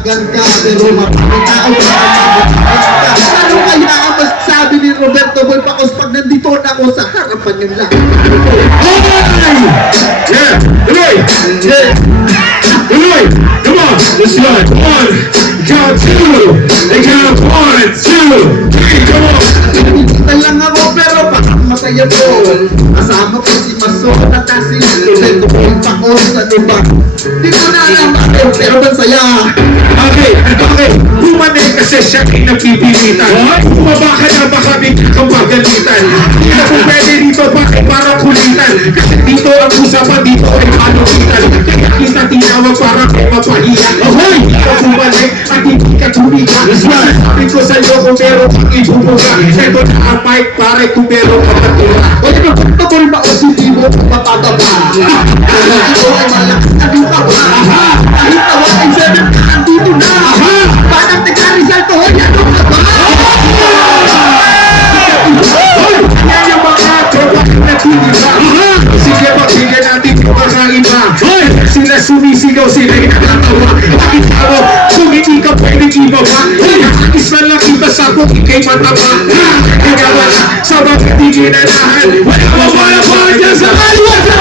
Ganda, pero maraming tao pa ka. Ano kaya ang masasabi ni Roberto Boy Pacos pag nandito na ako sa harapan yung lahat? Yeah, Eloy! Yeah! Eloy! Come on! Let's go! One! Count two! And count one, two, three! Come on! Nandito lang ako pero parang masaya po. Kasama ko si Maso at si Roberto Boy Pacos. Ano ba? Di ko na alam bakit pero masaya. Okay, okay. Bumalik kasi siya ay nagpipilitan. Bumaba ka na baka bigla kang pagalitan. Hindi na kung pwede dito bakit parang kulitan. Kasi dito ang usapan, dito ay panukitan. Kaya kita tinawag para kay mapahiya. Ahoy! Ikaw bumalik at hindi ka tumika. Sabi ko sa'yo kung meron kang ibubuga. Ito na ang mic pare kung meron kang matura. O di ba, totoo ba o si Timo mapataba? Ito ay malakas na di pa ba? Kahit tawa ay 7 ka nandito na. Parang taga-Rizal to, ano ka ba? Yan yung mga tropa na tiniba. Sige magbigyan natin yung mga iba. Sila sumisigaw, sila yung nakatawa. Bakit ako, kung hindi ka pwedeng ibaba. Nakakis na lang iba sa kung ikay mataba. Kaya wala, sa mga hindi ginanahan. Wala mo wala pa dyan sa kaliwa sa